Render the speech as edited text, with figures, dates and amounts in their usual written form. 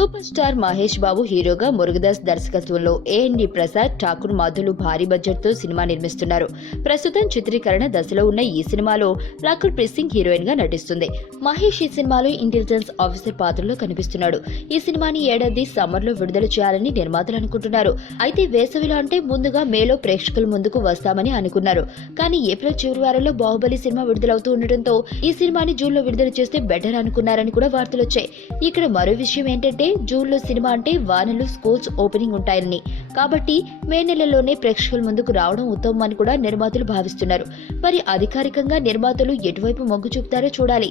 Super star Mahesh Babu హీరోగా మురుగదాస్ దర్శకత్వంలో AND Prasad Thakur మాధులు భారీ బడ్జెట్ తో సినిమా నిర్మిస్తున్నారు. ప్రస్తుతం చిత్రీకరణ దశలో ఉన్న ఈ సినిమాలో రాకుల్ ప్రీత్ సింగ్ హీరోయిన్ గా నటిస్తుంది. మహేష్ ఈ సినిమాలో ఇంటెలిజెన్స్ ఆఫీసర్ పాత్రలో కనిపిస్తున్నాడు. ఈ సినిమాని ఏడాది సమ్మర్ లో విడుదల చేయాలని నిర్మాతలు అనుకుంటున్నారు. అయితే వేసవిలో అంటే ముందుగా మేలో ప్రేక్షకుల ముందుకు వస్తామని అనుకున్నారు. కానీ ఏప్రిల్ చివరి వారంలో బాహుబలి సినిమా విడుదలవుతూ ఉండటంతో ఈ సినిమాని జూన్ లో విడుదల చేస్తే బెటర్ అనుకున్నారని కూడా వార్తలు వచ్చాయి. ఇక్కడ మరో విషయం ఏంటంటే జూన్ లో సినిమా అంటే వానలు, స్కూల్స్ ఓపెనింగ్ ఉంటాయని, కాబట్టి మే నెలలోనే ప్రేక్షకుల ముందుకు రావడం ఉత్తమం అని కూడా నిర్మాతలు భావిస్తున్నారు. మరి అధికారికంగా నిర్మాతలు ఎటువైపు మొగ్గు చూపుతారో చూడాలి.